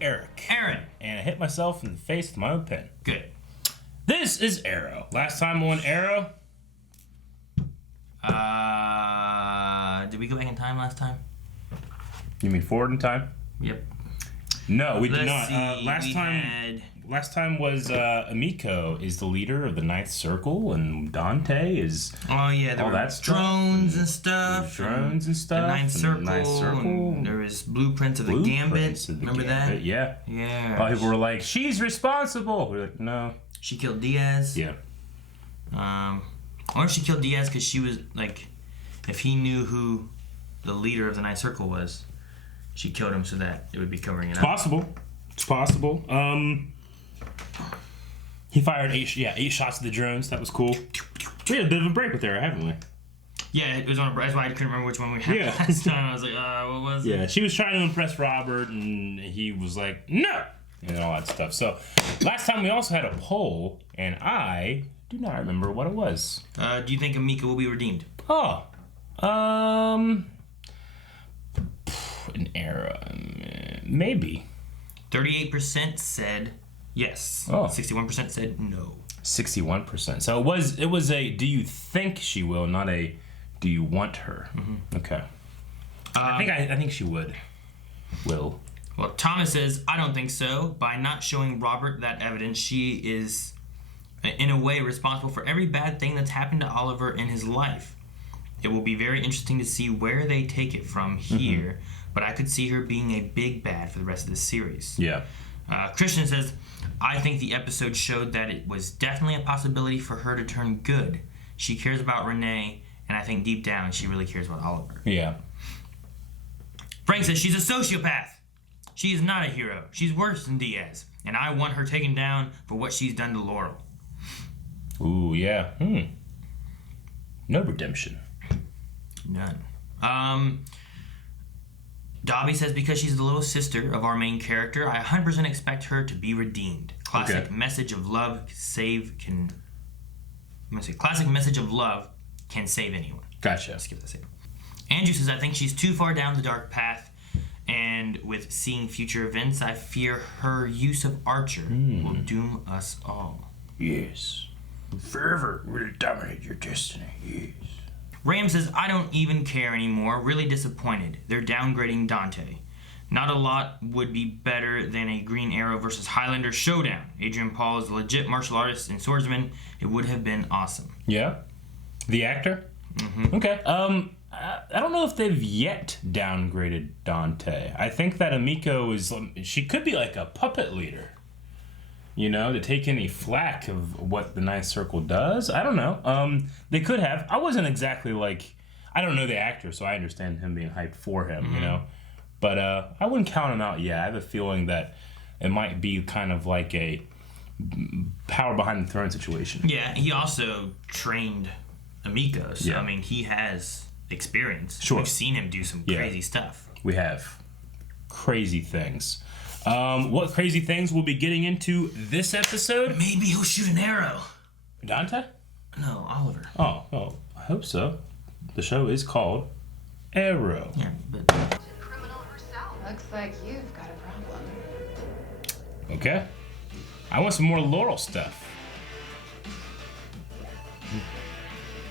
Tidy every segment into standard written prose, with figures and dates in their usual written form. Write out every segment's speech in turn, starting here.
Eric. Aaron. And I hit myself in the face with my own pen. Good. This is Arrow. Last time on Arrow. Did we go back in time last time? You mean forward in time? Yep. No, we did not. See, Last time was Amico is the leader of the Ninth Circle, and Dante is. Oh yeah, there all were that drones and stuff. Drones and stuff. The Ninth Circle. Ninth Circle. And there was blueprints of the Gambit. Remember that? Yeah. Yeah. A lot of people were like, "She's responsible." We're like, "No." She killed Diaz. Yeah. I wonder if she killed Diaz because she was like, if he knew who the leader of the Ninth Circle was, she killed him so that it would be covering it up. It's possible. He fired 8 shots at the drones. That was cool. We had a bit of a break with her, haven't we? Yeah, it was on a break. That's why I couldn't remember which one we had last time. I was like, what was it? Yeah, she was trying to impress Robert, and he was like, no! And all that stuff. So, last time we also had a poll, and I do not remember what it was. Do you think Amika will be redeemed? Oh. An Arrow. Maybe. 38% said yes. Oh. 61% said no. 61%. So it was a do you think she will, not a do you want her. Mm-hmm. Okay. I think she will. Well, Thomas says, I don't think so. By not showing Robert that evidence, she is, in a way, responsible for every bad thing that's happened to Oliver in his life. It will be very interesting to see where they take it from here, but I could see her being a big bad for the rest of the series. Yeah. Christian says, I think the episode showed that it was definitely a possibility for her to turn good. She cares about Renee, and I think deep down she really cares about Oliver. Yeah. Frank says, she's a sociopath. She is not a hero. She's worse than Diaz, and I want her taken down for what she's done to Laurel. Ooh, yeah. No redemption. None. Dobby says, because she's the little sister of our main character, I 100% expect her to be redeemed. Classic message of love classic message of love can save anyone. Gotcha. Skip that second. Andrew says, I think she's too far down the dark path, and with seeing future events, I fear her use of Archer will doom us all. Yes. Forever will dominate your destiny. Yes. Ram says, I don't even care anymore. Really disappointed. They're downgrading Dante. Not a lot would be better than a Green Arrow versus Highlander showdown. Adrian Paul is a legit martial artist and swordsman. It would have been awesome. Yeah? The actor? Mm-hmm. Okay. I don't know if they've yet downgraded Dante. I think that Amico she could be like a puppet leader. You know, to take any flack of what the Ninth Circle does. I don't know. They could have. I wasn't exactly like, I don't know the actor, so I understand him being hyped for him, you know. But I wouldn't count him out yet. I have a feeling that it might be kind of like a power behind the throne situation. Yeah, he also trained Amico, so yeah. I mean, he has experience. Sure. We've seen him do some crazy stuff. We have crazy things. What crazy things we'll be getting into this episode? Maybe he'll shoot an arrow. Dante? No, Oliver. Oh, well, I hope so. The show is called Arrow. Yeah, but... Criminal herself. Looks like you've got a problem. Okay. I want some more Laurel stuff.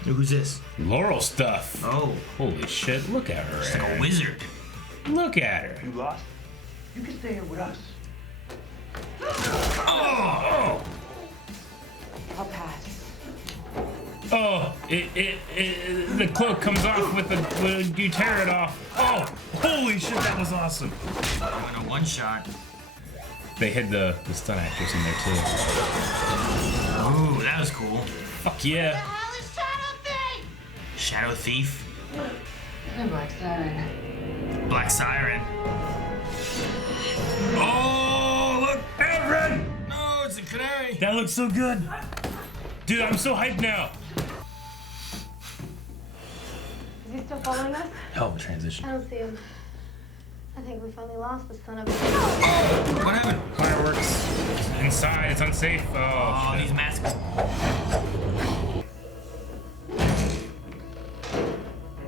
Who's this? Laurel stuff. Oh. Holy shit, look at her. She's like a wizard. Look at her. You lost? You can stay here with us. Oh! I'll pass. Oh, the cloak comes off when you tear it off. Oh, holy shit, that was awesome. Oh, in a one shot. They had the stunt actors in there too. Ooh, that was cool. Fuck yeah. The hell is Shadow Thief? Shadow Thief. And Black Siren. Black Siren. Oh, look! Aaron! No, it's a Canary. That looks so good. Dude, I'm so hyped now. Is he still following us? Hell of a transition. I don't see him. I think we finally lost the son of a... What happened? Fireworks. Inside, it's unsafe. Oh, Oh, shit. these masks.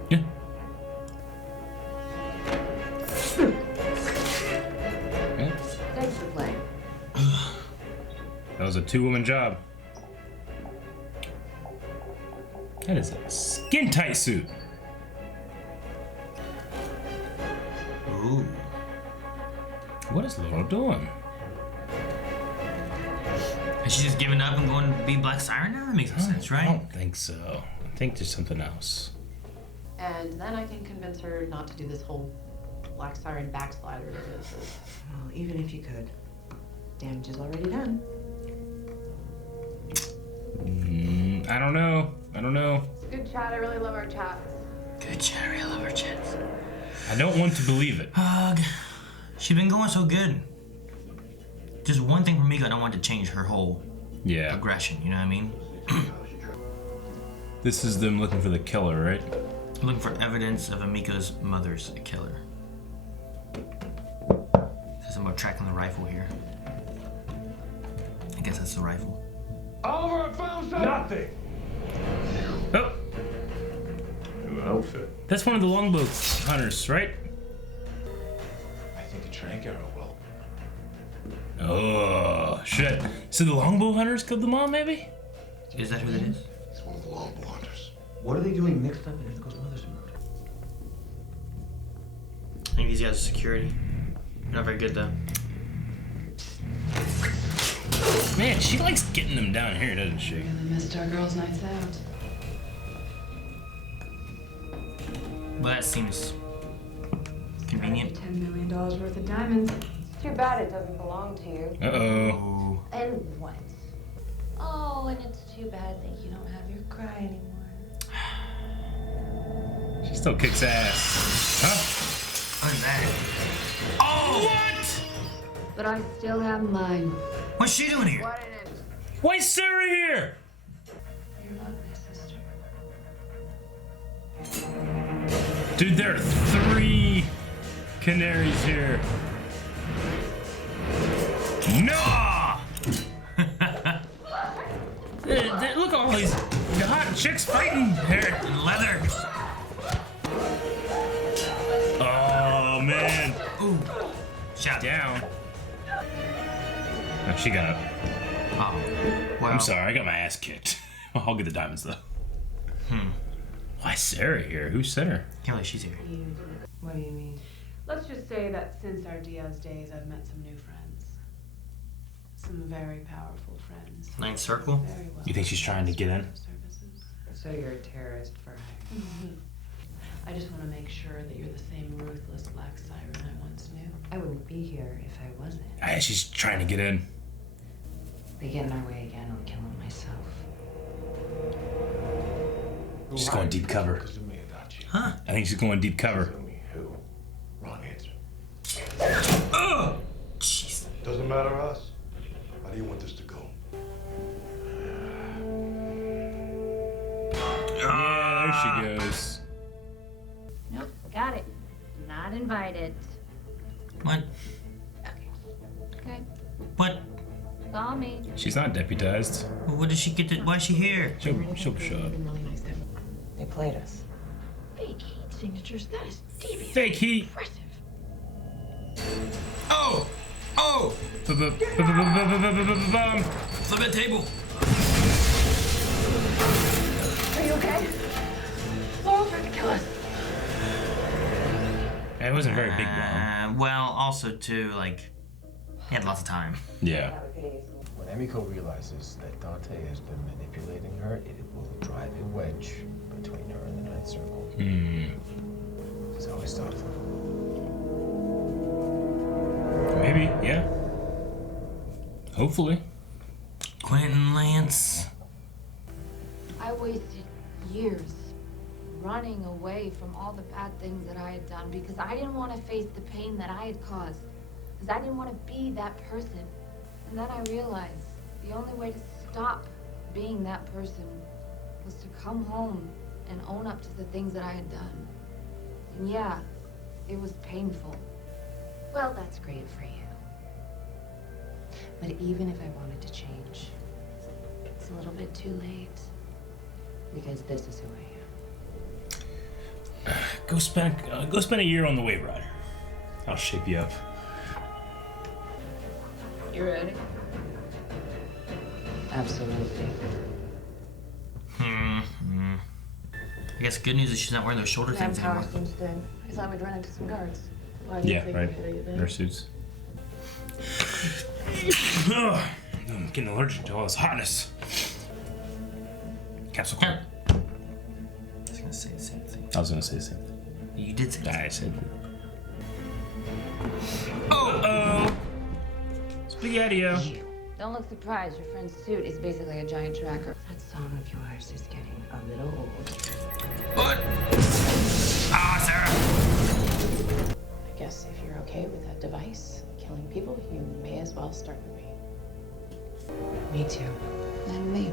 Yeah. Yeah. a 2-woman job. That is a skin-tight suit. Ooh. What is Laurel doing? And she's just giving up and going to be Black Siren now? That makes no sense, I right? don't think so. I think there's something else. And then I can convince her not to do this whole Black Siren backslider business. Well, even if you could, damage is already done. I don't know. I don't know. It's a good chat. I really love our chats. Good Cherry, I love her chats. I don't want to believe it. She's been going so good. Just one thing from Miko, I don't want to change her whole aggression, you know what I mean? This is them looking for the killer, right? Looking for evidence of Amiko's mother's killer. Says something about tracking the rifle here. I guess that's the rifle. Oliver, I found something. Nothing. Oh, New outfit. that's one of the longbow hunters, right? I think a trank arrow will. Oh, shit. So the longbow hunters killed the mom, maybe? Is that who that is? He's one of the longbow hunters. What are they doing mixed up in Inigo's mother's murder? I think these guys are security. Not very good though. Man, she likes getting them down here, doesn't she? Really missed our girls' nights out. Well, that seems convenient. $10 million worth of diamonds. It's too bad it doesn't belong to you. Uh-oh. Ooh. And what? Oh, and it's too bad that you don't have your cry anymore. She still kicks ass. Huh? What is that? Oh! What? But I still have mine. What's she doing here? What in it? Why is Sarah here? You're not my sister. Dude, there are 3 canaries here. No! Look at all these hot chicks fighting here. Leather. Oh, man. Ooh. Shot. Down. Oh, she got up. Oh. Wow. I'm sorry, I got my ass kicked. I'll get the diamonds, though. Why is Sarah here? Who sent her? Can't believe she's here. What do you mean? Let's just say that since our Diaz days, I've met some new friends. Some very powerful friends. Ninth Circle? Very well. You think she's trying to get in? Services. So you're a terrorist for hire. I just want to make sure that you're the same ruthless Black Siren I once knew. I wouldn't be here if I wasn't. She's trying to get in. They get in our way again, I'll kill them myself. She's going deep cover. Because of me about you. Huh? I think she's going deep cover. Tell me who. Wrong answer. Oh! Jeez. Doesn't matter us. How do you want this to go? Yeah, there she goes. Nope, got it. Not invited. What? Okay, What? call me. She's not deputized. What did she get to? Why is she here? She'll show up. Been really nice to have. They played us. Fake heat signatures, that is devious. Fake heat. Impressive. Oh! Oh! Bomb. Flip that table. Are you okay? Laurel tried to kill us. It wasn't a very big bomb. Well, also too, like, he had lots of time. Yeah. When Emiko realizes that Dante has been manipulating her, it will drive a wedge between her and the Ninth Circle. It's how we stop them. Maybe, yeah. Hopefully. Quentin Lance. I wasted years running away from all the bad things that I had done because I didn't want to face the pain that I had caused. Because I didn't want to be that person. And then I realized the only way to stop being that person was to come home and own up to the things that I had done. And yeah, it was painful. Well, that's great for you. But even if I wanted to change, it's a little bit too late. Because this is who I am. Go spend a year on the Wave Rider. I'll shape you up. You ready? Absolutely. I guess good news is she's not wearing those shoulder things anymore. instead. I thought we'd run into some guards. Yeah, right. Their suits. Ugh, I'm getting allergic to all this hotness. Capsule corn. I was gonna say the same thing. I was gonna say the same thing. You did say I said that. Oh! Spaghetti-o. Don't look surprised. Your friend's suit is basically a giant tracker. That song of yours is getting a little old. What? Ah, Sarah! I guess if you're okay with that device killing people, you may as well start with me. Me too. And me.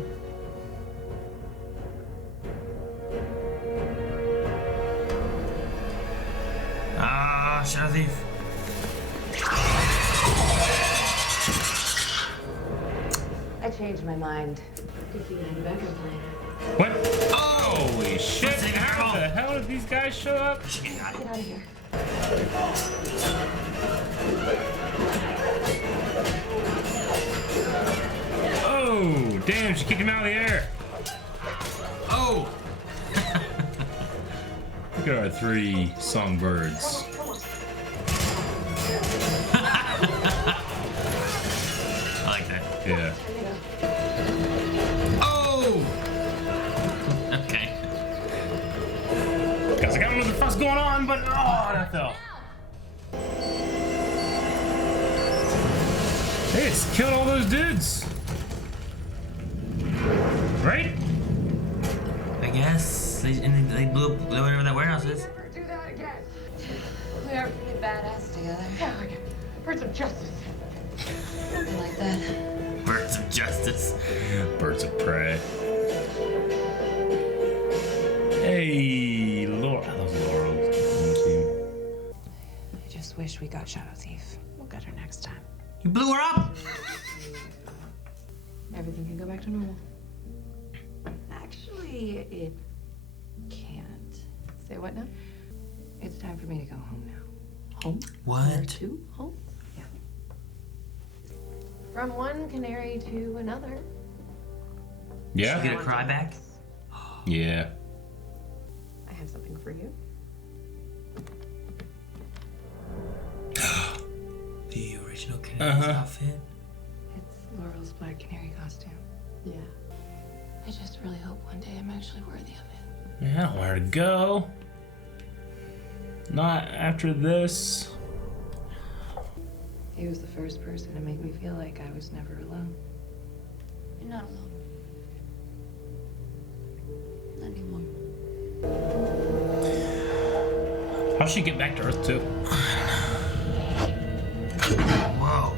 Ah, Shadow Thief. I changed my mind. Good thing I had a backup plan. What? Oh! Holy shit! Let's take How control. the hell did these guys show up? Get out of here. Oh, damn! She kicked him out of the air. Oh! Look at our 3 songbirds. I like that. Yeah. Oh! Okay. Guys, I don't know what the fuck's going on, but oh, that fell. Hey, it's killed all those dudes. Right? I guess they blew whatever that warehouse is. Never do that again. We are pretty badass together. Yeah, like birds of justice. Something like that. Birds of justice. Birds of prey. Hey, Laura. I love Laurel on the team. I just wish we got Shadow Thief. We'll get her next time. You blew her up? Everything can go back to normal. Actually, it can't. Say what now? It's time for me to go home now. Home? What? Where to? Home? Yeah. From one canary to another. Yeah? Get a cry back? Yeah. I have something for you. The original Canary outfit? It's Laurel's Black Canary costume. Yeah. I just really hope one day I'm actually worthy of it. Yeah, I don't know where to go. Not after this. He was the first person to make me feel like I was never alone. You're not alone. Not anymore. How'd she get back to Earth too? Whoa.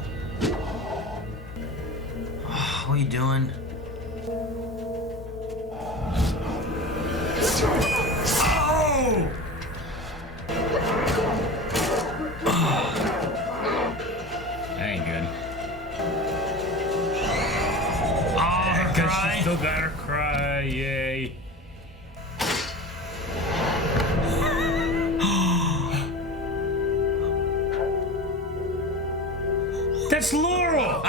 What are you doing? Oh! That ain't good. Oh, her She cry. still got her cry, yay. That's Laurel! To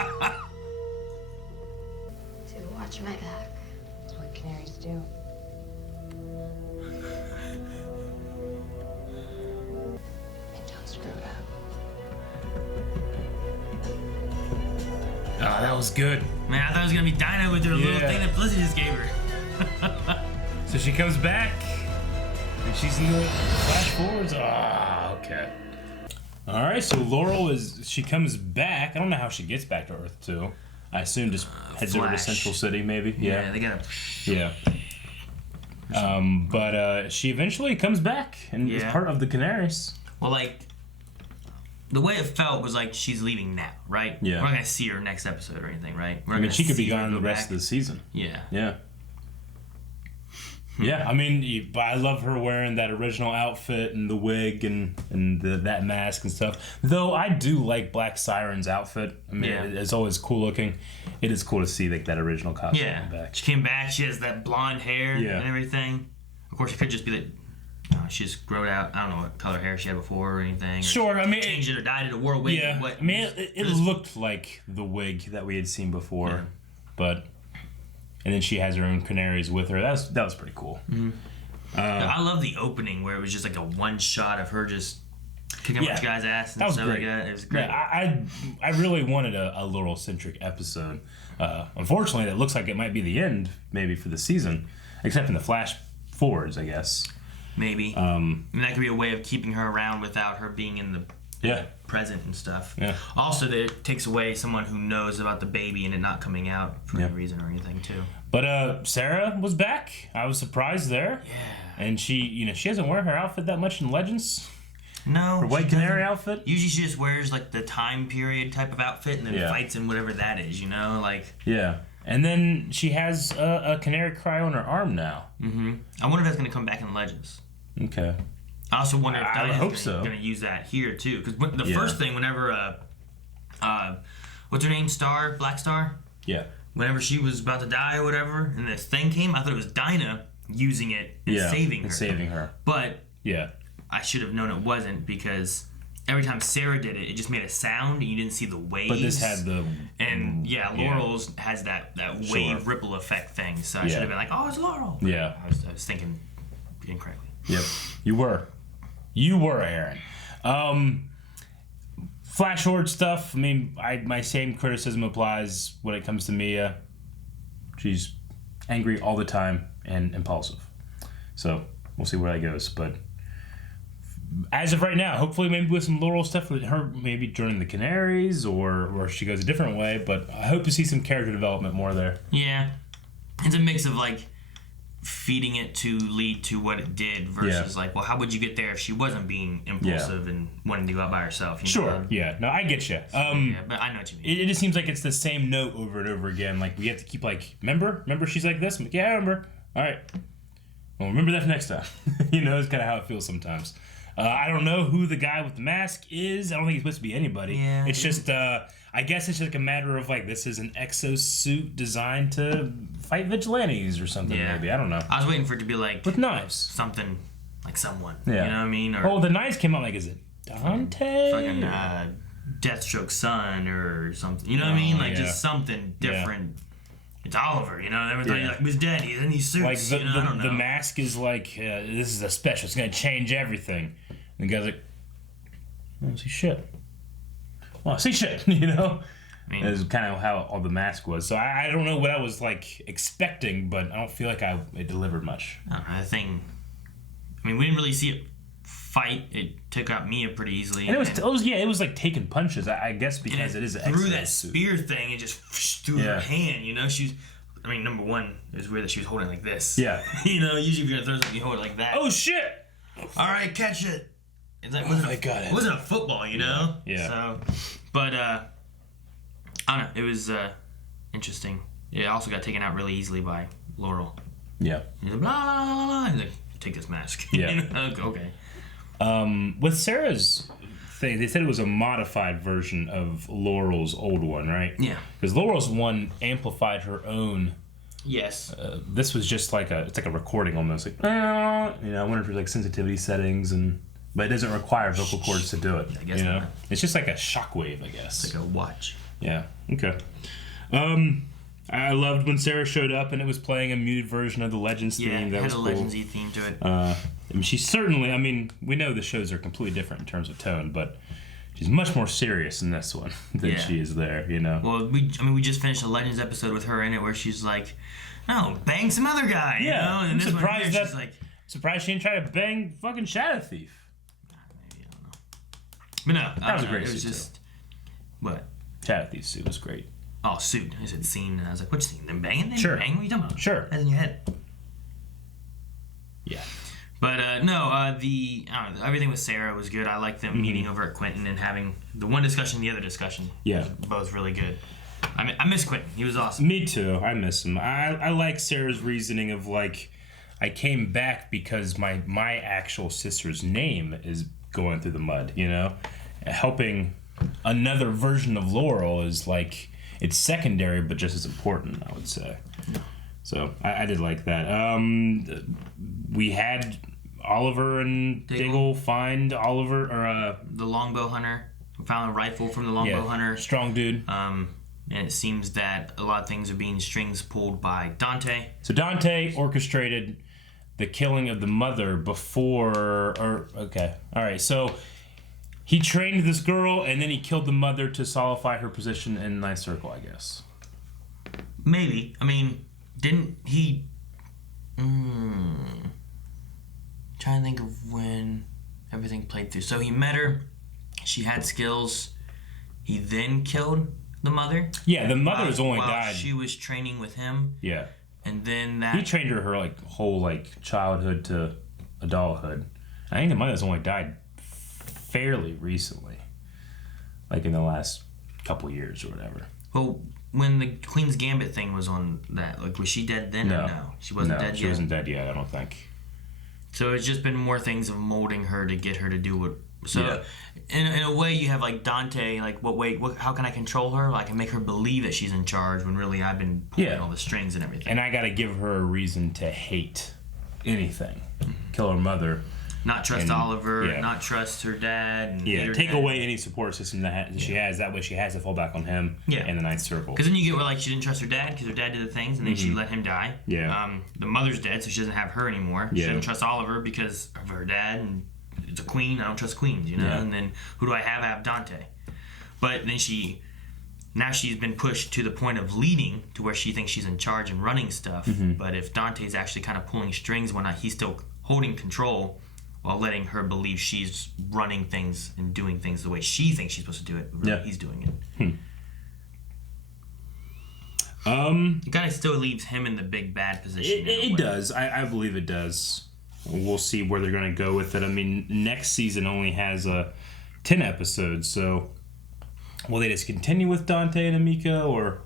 watch my back. That's what canaries do. And don't screw it up. Oh, that was good. Man, I thought it was gonna be Dinah with her little Yeah. thing that Felicity just gave her. So she comes back, and she's in the flash forwards. Ah, okay. All right, so Laurel she comes back. I don't know how she gets back to Earth too. I assume just heads over to Flash. Central City, maybe. Yeah, they gotta. Yeah. But she eventually comes back and is Yeah. part of the Canaries. Well, like, the way it felt was like she's leaving now, right? Yeah. We're not gonna see her next episode or anything, right? We're I mean, gonna she could be see her gone go the rest back. of the season. Yeah. Yeah. Yeah, I mean, but I love her wearing that original outfit and the wig and that mask and stuff. Though I do like Black Siren's outfit. I mean, Yeah. it's always cool looking. It is cool to see like that original costume Yeah. back. She came back. She has that blonde hair Yeah. and everything. Of course, it could just be that she just growed out. I don't know what color hair she had before or anything. Or Sure, I mean, changed it or dyed it or wore a wig. Yeah, What? I mean, it looked like the wig that we had seen before, Yeah. but and then she has her own canaries with her. That was pretty cool. I love the opening where it was just like a one shot of her just kicking up the guy's ass and stuff like that. It was great. Yeah, I really wanted a Laurel-centric episode. Unfortunately, it looks like it might be the end, maybe, for the season, except in the flash forwards, I guess. Maybe. And that could be a way of keeping her around without her being in the present and stuff. Yeah. Also, that it takes away someone who knows about the baby and it not coming out for any reason or anything, too. But Sarah was back. I was surprised there. Yeah. And she hasn't worn her outfit that much in Legends. No. Her white canary outfit. Usually she just wears like the time period type of outfit and then fights in whatever that is, you know? Like. Yeah. And then she has a canary cry on her arm now. Mm-hmm. I wonder if that's going to come back in Legends. Okay. I also wonder if Diana's going to use that here, too. Because the first thing, whenever, what's her name? Black Star? Yeah. Whenever she was about to die or whatever, and this thing came, I thought it was Dinah using it and saving her. But I should have known it wasn't, because every time Sarah did it, it just made a sound and you didn't see the waves. But this had the... And Laurel's has that wave ripple effect thing, so I should have been like, oh, it's Laurel. Yeah. I was thinking incorrectly. Yep. You were, Aaron. Flash forward stuff, I mean, my same criticism applies when it comes to Mia. She's angry all the time and impulsive. So, we'll see where that goes. But as of right now, hopefully maybe with some Laurel stuff with her maybe joining the Canaries or she goes a different way. But I hope to see some character development more there. Yeah. It's a mix of, like, feeding it to lead to what it did versus like, well, how would you get there if she wasn't being impulsive and wanting to go out by herself? You know? No, I get you. But I know what you mean. It just seems like it's the same note over and over again. Like, we have to keep like, remember she's like this? I'm like, yeah, I remember. All right. Well, remember that for next time. You know, it's kind of how it feels sometimes. I don't know who the guy with the mask is. I don't think he's supposed to be anybody. Yeah. It's just, I guess it's just like a matter of like, this is an exosuit designed to fight vigilantes or something, maybe. I don't know. I was waiting for it to be like... with knives. Something, like someone. Yeah. You know what I mean? Or the knives came out like, is it Dante? Fucking Deathstroke's son or something. You know what I mean? Like, just something different. Yeah. It's Oliver, you know? Everyone thought he was dead. He's in these suits. Like, I don't know. The mask is like, this is a special. It's going to change everything. And the guy's like, I don't see shit. Well, I see shit, you know? I mean, is kind of how all the mask was. So I don't know what I was like expecting, but I don't feel like it delivered much. I don't know, the thing. I mean, we didn't really see it fight. It took out Mia pretty easily. And it was like taking punches, I guess, because it is an through that spear thing and just through her hand, you know? I mean, number one, it was weird that she was holding it like this. Yeah. You know, usually if you're gonna throw something, you hold it like that. Oh shit! All right, catch it. It's like, it wasn't a football, you know? Yeah. So, but I don't know. It was interesting. It also got taken out really easily by Laurel. Yeah. He's like, blah, blah, blah, blah. He's like, take this mask. Yeah. You know? Okay. With Sarah's thing, they said it was a modified version of Laurel's old one, right? Yeah. Because Laurel's one amplified her own. Yes. This was just like a recording almost. Like, you know, I wonder if there's like sensitivity settings but it doesn't require vocal cords to do it. I guess not. Not. It's just like a shockwave, I guess. It's like a watch. Yeah. Okay. I loved when Sarah showed up and it was playing a muted version of the Legends theme. Yeah, that it had was a cool. Legends-y theme to it. I mean, she's certainly, I mean, we know the shows are completely different in terms of tone, but she's much more serious in this one than she is there, you know? Well, we just finished a Legends episode with her in it where she's like, no, bang some other guy, you know? And I'm this surprised one here, she's like... Surprised she didn't try to bang fucking Shadow Thief. Maybe, I don't know. But no, that was a great it was suit, just... What? Shadow Thief's suit was great. Oh, suit. I said scene, and I was like, which scene? Them banging? Sure. Banging? What are you talking about? Sure. That's in your head. Yeah. But everything with Sarah was good. I liked them meeting over at Quentin and having the one discussion, the other discussion. Yeah. Both really good. I miss Quentin. He was awesome. Me too. I miss him. I like Sarah's reasoning of like, I came back because my actual sister's name is going through the mud, you know? Helping another version of Laurel is like, it's secondary, but just as important, I would say. So I did like that. We had Oliver and Diggle find Oliver, or the longbow hunter. Found a rifle from the longbow hunter. Strong dude. And it seems that a lot of things are being strings pulled by Dante. So Dante orchestrated the killing of the mother before... Okay. All right. So he trained this girl, and then he killed the mother to solidify her position in Ninth Circle, I guess. Maybe. I mean, didn't he... Trying to think of when everything played through. So he met her. She had skills. He then killed the mother. Yeah, the mother has only while died. She was training with him. Yeah. And then that... He trained her like whole like childhood to adulthood. I think the mother's only died fairly recently, like in the last couple years or whatever. Well, when the Queen's Gambit thing was on that, like, was she dead then or no? She wasn't dead yet? She wasn't dead yet, I don't think. So it's just been more things of molding her to get her to do what... So Yeah. in a way, you have like Dante, like, how can I control her? I can make her believe that she's in charge when really I've been pulling all the strings and everything. And I gotta give her a reason to hate anything. Kill her mother. Not trust Oliver, not trust her dad. And take away any support system that she has. That way she has to fall back on him in the Ninth Circle. Because then you get where like she didn't trust her dad because her dad did the things and then she let him die. Yeah. The mother's dead, so she doesn't have her anymore. She doesn't trust Oliver because of her dad, and it's a queen. I don't trust queens, you know. And then who do I have? I have Dante. But then now she's been pushed to the point of leading to where she thinks she's in charge and running stuff. But if Dante's actually kind of pulling strings when he's still holding control, while letting her believe she's running things and doing things the way she thinks she's supposed to do it, but really he's doing it. It kind of still leaves him in the big bad position. It does. I believe it does. We'll see where they're going to go with it. I mean, next season only has 10 episodes, so will they just continue with Dante and Emiko, or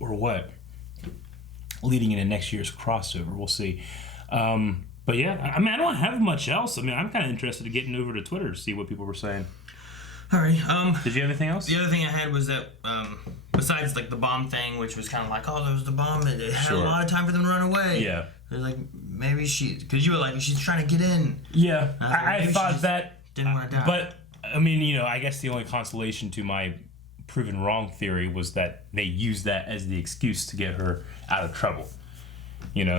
what? Leading into next year's crossover, we'll see. But yeah, I mean, I don't have much else. I mean, I'm kind of interested in getting over to Twitter to see what people were saying. All right. Did you have anything else? The other thing I had was that besides like the bomb thing, which was kind of like, oh, there was the bomb. It had a lot of time for them to run away. Yeah. It was like maybe because you were like, she's trying to get in. Yeah, I thought that. Didn't want to die. But I mean, I guess the only consolation to my proven wrong theory was that they used that as the excuse to get her out of trouble.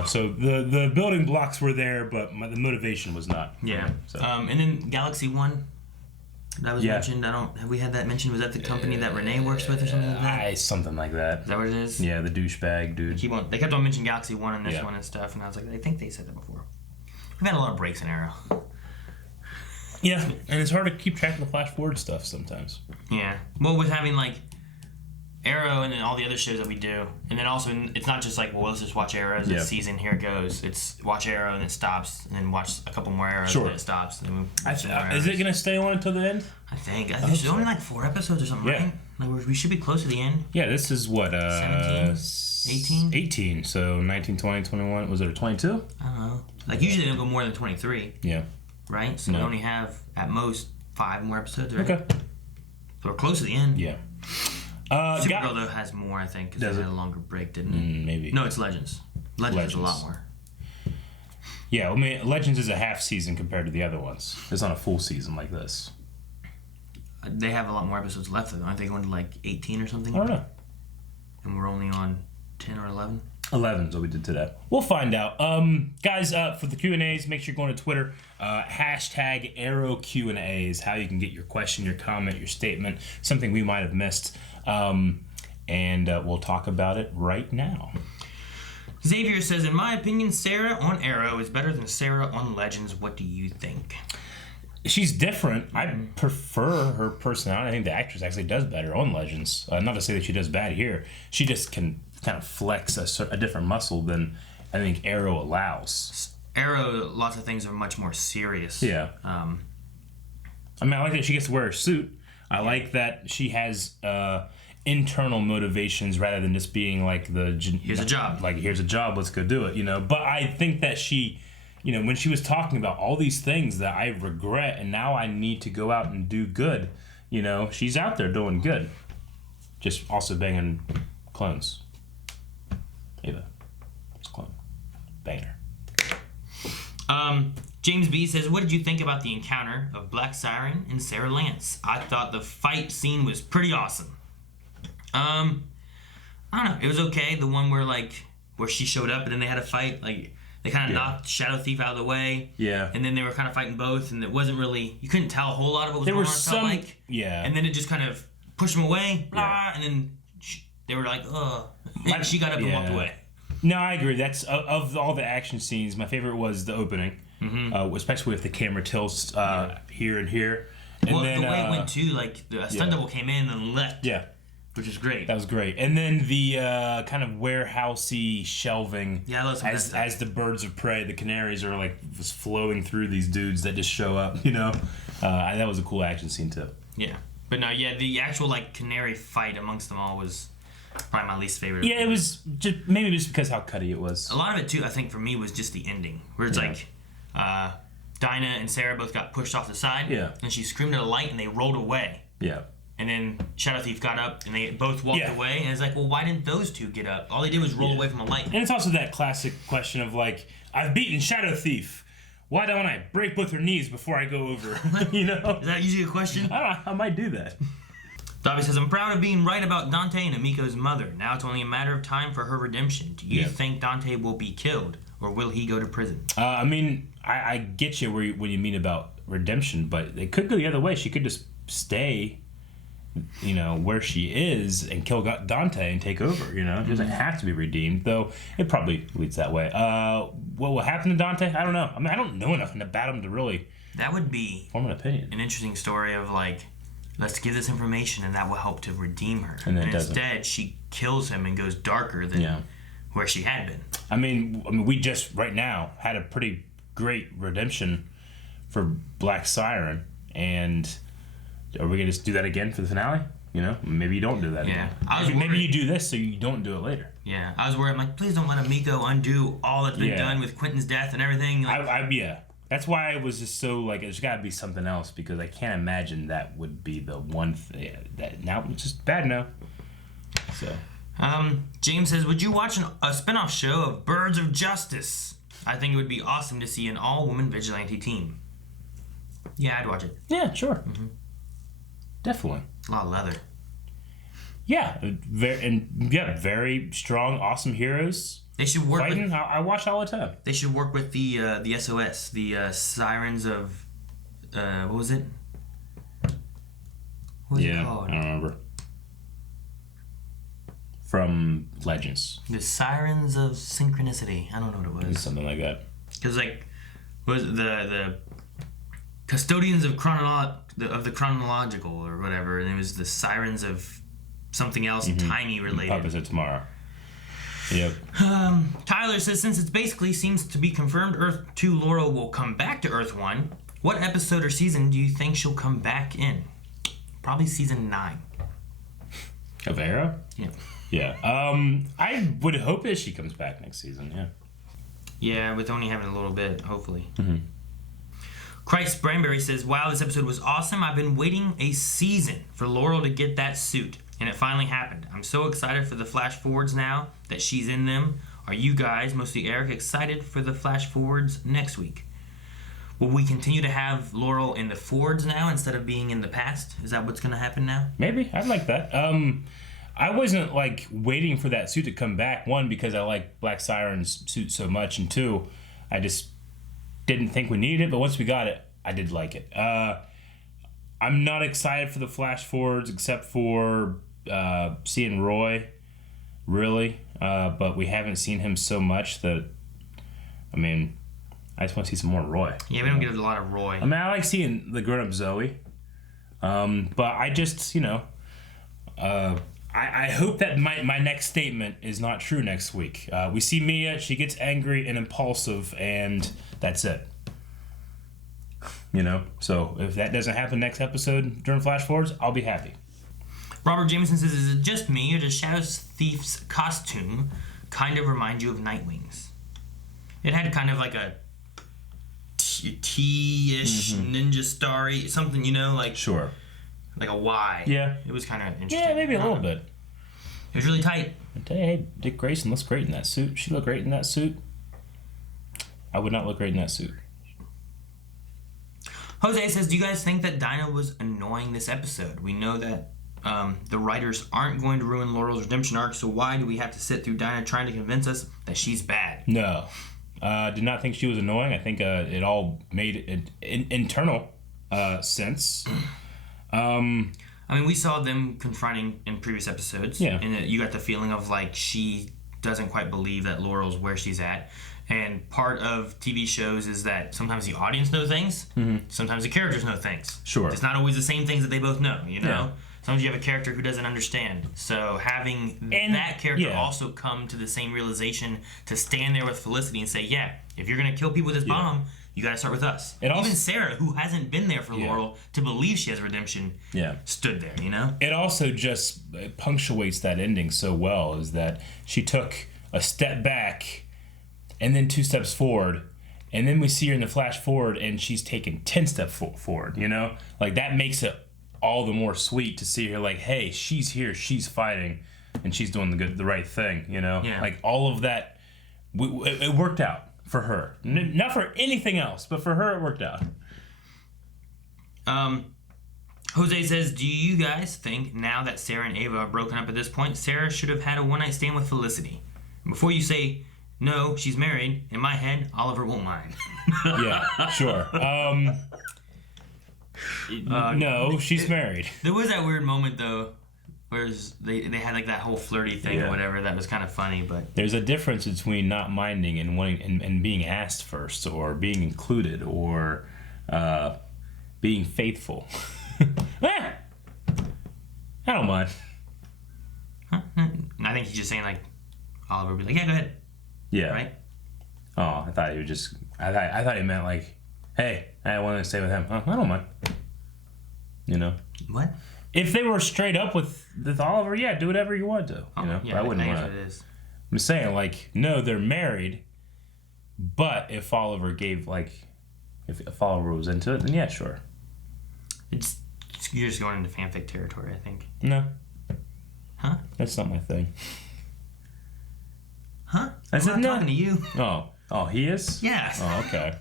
So the building blocks were there, but the motivation was not. Yeah. So. And then Galaxy One, that was mentioned. Have we had that mentioned? Was that the company that Renee works with or something like that? Something like that. Is that what it is? Yeah, the douchebag dude. They kept on mentioning Galaxy One in this one and stuff, and I was like, I think they said that before. We've had a lot of breaks in Arrow. Yeah, and it's hard to keep track of the flash forward stuff sometimes. Yeah. Well, with having like Arrow and then all the other shows that we do, and then also it's not just like, well, let's just watch Arrow this season, here it goes. It's watch Arrow and it stops, and then watch a couple more Arrows and it stops. And then is it gonna stay on until the end? I think there's only like 4 episodes or something, right? Like we should be close to the end. Yeah, this is what 17, 18. 18. So 19, 20, 21. Was it a 22? I don't know. Like usually they don't go more than 23. Yeah. Right. So we only have at most 5 more episodes. Right? Okay. So we're close to the end. Yeah. Supergirl though has more, I think, because they had a longer break, didn't it? Maybe. No, it's Legends. Legends is a lot more. Yeah, I mean, Legends is a half season compared to the other ones. It's not a full season like this. They have a lot more episodes left, though. Aren't they going to like 18 or something? I don't know. And we're only on 10 or 11? 11 is what we did today. We'll find out. Guys, for the Q&As, make sure you're going to Twitter. Hashtag Arrow Q&A is how you can get your question, your comment, your statement, something we might have missed. And we'll talk about it right now. Xavier says, in my opinion, Sarah on Arrow is better than Sarah on Legends. What do you think? She's different. I prefer her personality. I think the actress actually does better on Legends. Not to say that she does bad here. She just can kind of flex a different muscle than I think Arrow allows. Arrow, lots of things are much more serious. Yeah. I mean, I like that she gets to wear a suit. I like that she has internal motivations rather than just being like here's a job. Like, here's a job, let's go do it, But I think that she, when she was talking about all these things that I regret and now I need to go out and do good, she's out there doing good. Just also banging clones. Ava. It's a clone. Banging her. James B says, what did you think about the encounter of Black Siren and Sarah Lance? I thought the fight scene was pretty awesome. I don't know. It was okay. The one where she showed up and then they had a fight. Like they kind of knocked Shadow Thief out of the way. Yeah. And then they were kind of fighting both, and it wasn't really. You couldn't tell a whole lot of what was There going were on. It some. felt like. Yeah. And then it just kind of pushed them away. Blah, and then they were like, "Ugh." And she got up and walked away. No, I agree. That's of all the action scenes. My favorite was the opening, especially with the camera tilts here and here. And Well, then, the way it went too, like the stunt double came in and left. Yeah. Which is great. That was great. And then the kind of warehousey shelving as the birds of prey, the canaries are like just flowing through these dudes that just show up, you know? That was a cool action scene too. Yeah. But no, the actual like canary fight amongst them all was probably my least favorite. Yeah, it was just maybe just because how cutty it was. A lot of it too, I think for me, was just the ending. Where it's like Dinah and Sarah both got pushed off the side. Yeah. And she screamed at a light and they rolled away. Yeah. And then Shadow Thief got up and they both walked away. And it's like, well, why didn't those two get up? All they did was roll away from a light. And it's also that classic question of like, I've beaten Shadow Thief. Why don't I break both her knees before I go over? You know? Is that usually a question? I don't know. I might do that. Dobby says, I'm proud of being right about Dante and Amiko's mother. Now it's only a matter of time for her redemption. Do you think Dante will be killed, or will he go to prison? I mean, I get you when you mean about redemption, but it could go the other way. She could just stay, you know, where she is and kill Dante and take over, you know? She doesn't have to be redeemed, though it probably leads that way. What will happen to Dante? I don't know. I mean, I don't know enough about him to really That would be form an opinion. An interesting story of like, let's give this information and that will help to redeem her. And instead, she kills him and goes darker than where she had been. I mean, we just right now had a pretty great redemption for Black Siren, and are we gonna just do that again for the finale? You know, maybe you don't do that again. Maybe you do this so you don't do it later. Yeah, I was worried. I'm like, please don't let Amiko undo all that's been done with Quentin's death and everything. Like, that's why I was just so like, there's got to be something else, because I can't imagine that would be the one thing that now it's just bad now. So, James says, would you watch a spin-off show of Birds of Justice? I think it would be awesome to see an all-woman vigilante team. Yeah, I'd watch it. Yeah, sure. Definitely. A lot of leather. Yeah, very strong, awesome heroes. They should work fighting. I watch all the time. They should work with the SOS, the Sirens of what was it? What was it called? I don't remember. From Legends. The Sirens of Synchronicity. I don't know what it was. Something like that. Because like, was it the Custodians of the Chronological or whatever, and it was the Sirens of something else tiny related. Puppets of Tomorrow. Yep. Tyler says, since it basically seems to be confirmed Earth 2 Laurel will come back to Earth 1, what episode or season do you think she'll come back in? Probably season 9. Of Arrow? Yeah. Yeah. I would hope that she comes back next season, yeah. Yeah, with only having a little bit, hopefully. Christ Branberry says, wow, this episode was awesome. I've been waiting a season for Laurel to get that suit, and it finally happened. I'm so excited for the flash forwards now that she's in them. Are you guys, mostly Eric, excited for the flash forwards next week? Will we continue to have Laurel in the forwards now instead of being in the past? Is that what's going to happen now? Maybe. I'd like that. I wasn't like waiting for that suit to come back. One, because I like Black Siren's suit so much, and two, I just didn't think we needed it, but once we got it, I did like it. I'm not excited for the flash forwards except for seeing Roy, really, but we haven't seen him so much that, I mean, I just want to see some more Roy. Yeah, we don't get a lot of Roy. I mean, I like seeing the grown-up Zoe, but I just, you know, I hope that my next statement is not true next week. We see Mia, she gets angry and impulsive, and that's it. You know, so if that doesn't happen next episode during Flash Forwards, I'll be happy. Robert Jameson says, is it just me, or does Shadow Thief's costume kind of remind you of Nightwing's? It had kind of like a T-ish ninja starry, something, you know, like... Sure. Like a Y. Yeah. It was kind of interesting. Yeah, maybe a little bit. It was really tight. Hey, Dick Grayson looks great in that suit. She looked great in that suit. I would not look great in that suit. Jose says, do you guys think that Dinah was annoying this episode? We know that the writers aren't going to ruin Laurel's redemption arc, so why do we have to sit through Dinah trying to convince us that she's bad? No. Did not think she was annoying. I think it all made internal sense. I mean, we saw them confronting in previous episodes. Yeah. And you got the feeling of like she doesn't quite believe that Laurel's where she's at. And part of TV shows is that sometimes the audience know things, sometimes the characters know things. Sure. It's not always the same things that they both know, you know? Yeah. Sometimes you have a character who doesn't understand. So having that character also come to the same realization to stand there with Felicity and say, yeah, if you're going to kill people with this bomb, you got to start with us. Even Sarah, who hasn't been there for Laurel to believe she has redemption, stood there, you know? It also just punctuates that ending so well, is that she took a step back and then 2 steps forward, and then we see her in the flash forward and she's taken 10 steps forward, you know? Like, that makes it all the more sweet to see her like, hey, she's here, she's fighting, and she's doing the right thing, you know? Yeah. Like, all of that, it worked out for her. Not for anything else, but for her it worked out. Jose says, do you guys think now that Sarah and Ava are broken up at this point, Sarah should have had a one-night stand with Felicity? And before you say, no, she's married, in my head, Oliver won't mind. Yeah, sure. No, she's married. There was that weird moment, though, where they had like that whole flirty thing or whatever. That was kind of funny, but... There's a difference between not minding and wanting and being asked first, or being included, or being faithful. I don't mind. Huh? I think he's just saying, like, Oliver would be like, yeah, go ahead. Yeah. Right? Oh, I thought he would just... I thought he meant, like, hey, I want to stay with him. I don't mind. You know? What? If they were straight up with Oliver, yeah, do whatever you want to. You know? Yeah, but I wouldn't think want that's what it to. is. I'm saying, like, no, they're married, but if Oliver gave, like... If Oliver was into it, then yeah, sure. You're just going into fanfic territory, I think. No. Huh? That's not my thing. Huh? I'm not talking to you. Oh, he is? Yes. Oh, okay.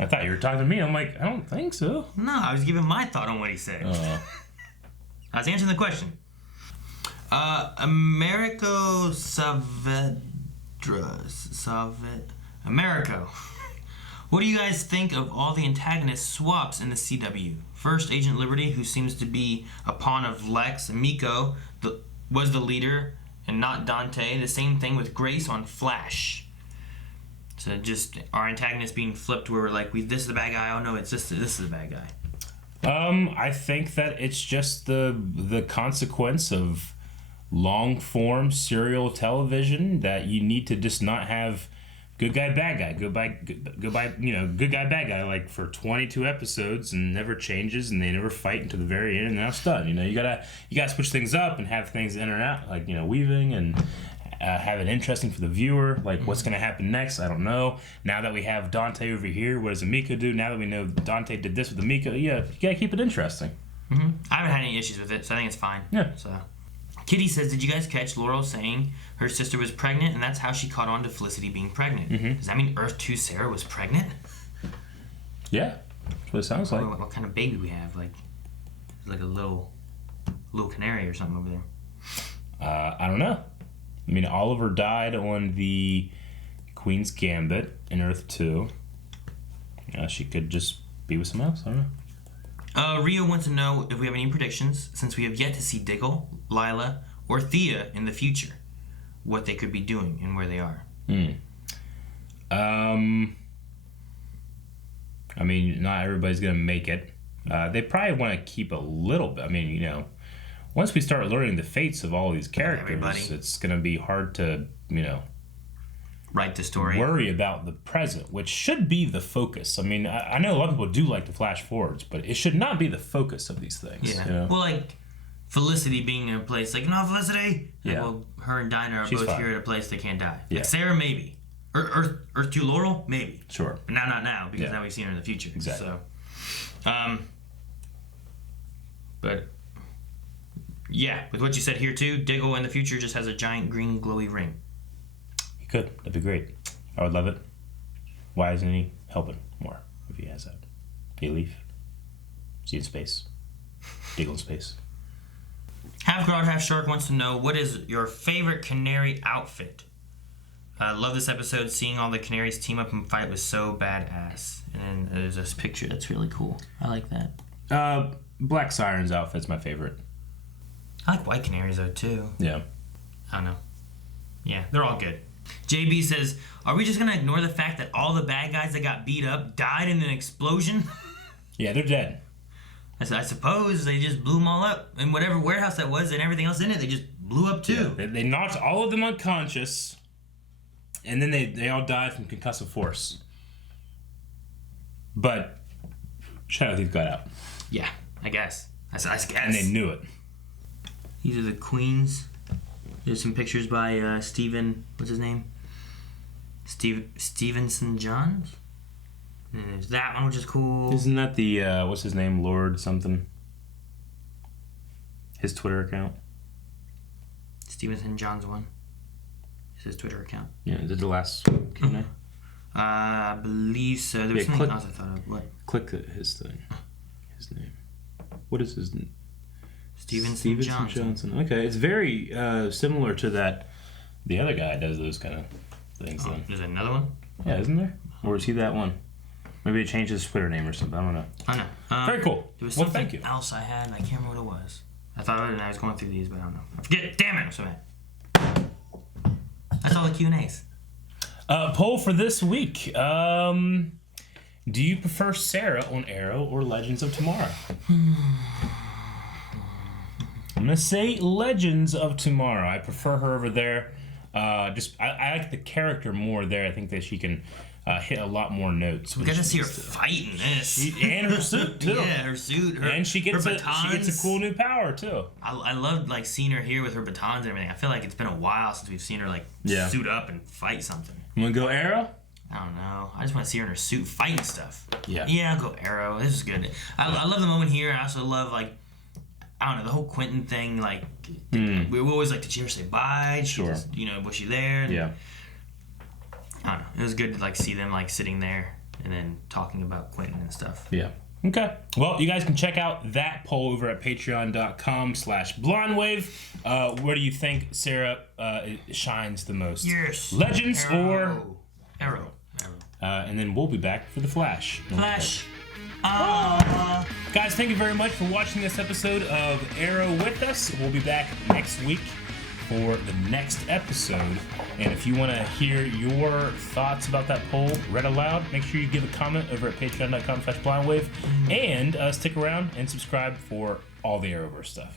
I thought you were talking to me. I'm like, I don't think so. No, I was giving my thought on what he said. Oh. I was answering the question. Americo Americo. What do you guys think of all the antagonist swaps in the CW? First, Agent Liberty, who seems to be a pawn of Lex, and Miko was the leader, and not Dante. The same thing with Grace on Flash. So just our antagonist being flipped, where we're like, this is the bad guy. Oh no, it's this is the bad guy. I think that it's just the consequence of long form serial television, that you need to just not have good guy, bad guy, good guy, bad guy, like for 22 episodes and never changes, and they never fight until the very end, and now it's done. You know, you gotta switch things up and have things in and out, like, you know, weaving, and have it interesting for the viewer. Like, what's gonna happen next? I don't know. Now that we have Dante over here, what does Amiko do? Now that we know Dante did this with Amiko, you gotta keep it interesting. Mm-hmm. I haven't had any issues with it, so I think it's fine. Yeah. So, Kitty says, did you guys catch Laurel saying her sister was pregnant, and that's how she caught on to Felicity being pregnant? Mm-hmm. Does that mean Earth 2 Sarah was pregnant? Yeah, that's what it sounds like. What kind of baby we have? Like a little canary or something over there. I don't know. I mean, Oliver died on the Queen's Gambit in Earth 2. She could just be with someone else. I don't know. Rio wants to know if we have any predictions, since we have yet to see Diggle, Lila, or Thea in the future, what they could be doing and where they are. I mean, not everybody's going to make it. They probably want to keep a little bit. I mean, you know, once we start learning the fates of all these characters, it's going to be hard to, you know, write the story, worry about the present, which should be the focus. I mean, I know a lot of people do like to flash forwards, but it should not be the focus of these things. Yeah. You know? Well, like Felicity being in a place like, no, Felicity. Yeah. Well, her and Dinah are She's both fine. here at a place they can't die. Yeah. Like Sarah, maybe. Earth 2 Laurel, maybe. Sure. But not now, because now we've seen her in the future. Exactly. So, but yeah, with what you said here too, Diggle in the future just has a giant green glowy ring. He could. That'd be great. I would love it. Why isn't he helping more if he has that? He leave. See in space. Diggle in space. Half Crowd, Half Shark wants to know, what is your favorite Canary outfit? I love this episode. Seeing all the Canaries team up and fight was so badass. And then there's this picture that's really cool. I like that. Black Siren's outfit's my favorite. I like White Canaries though too. Yeah. I don't know. Yeah, they're all good. JB says, are we just going to ignore the fact that all the bad guys that got beat up died in an explosion? Yeah, they're dead. I suppose they just blew them all up. And whatever warehouse that was and everything else in it, they just blew up too. Yeah, they knocked all of them unconscious, and then they all died from concussive force. But Shadow Thief got out. Yeah, I guess. I guess. And they knew it. These are the queens. There's some pictures by Steven, what's his name? Stevenson Johns? And there's that one, which is cool. Isn't that the, what's his name, Lord something? His Twitter account? Stevenson Johns one. It's his Twitter account. Yeah, is it the last Q&A? I believe so. There was something else I thought of. What? Click his thing. His name. What is his name? Stevenson Johnson. Okay, it's very similar to that. The other guy does those kind of things. Oh, there's another one? Yeah, isn't there? Or is he that one? Maybe it changed his Twitter name or something. I don't know. I know. Very cool. There was well, something thank you. else I had, and I can't remember what it was. I thought of it, and I was going through these, but I don't know. I forget. Damn it! I'm so mad. That's all the Q&As. Poll for this week. Do you prefer Sarah on Arrow or Legends of Tomorrow? I'm gonna say Legends of Tomorrow. I prefer her over there. I like the character more there. I think that she can hit a lot more notes. We got to see her fighting this. And her suit too. Yeah, her suit. And she gets her a cool new power too. I loved like seeing her here with her batons and everything. I feel like it's been a while since we've seen her like suit up and fight something. You wanna go Arrow? I don't know. I just want to see her in her suit fighting stuff. Yeah. Yeah, I'll go Arrow. This is good. I love the moment here. I also love like, I don't know, the whole Quentin thing. Like, we always like, did she ever say bye? Sure. Just, was she there? Yeah. I don't know. It was good to like see them like sitting there and then talking about Quentin and stuff. Yeah. Okay. Well, you guys can check out that poll over at patreon.com/blondwave. Where do you think Sarah shines the most? Yes. Legends Arrow. or Arrow. And then we'll be back for the Flash. Flash. Guys, thank you very much for watching this episode of Arrow with us. We'll be back next week for the next episode. And if you want to hear your thoughts about that poll read aloud, make sure you give a comment over at patreon.com/blindwave and stick around and subscribe for all the Arrowverse stuff.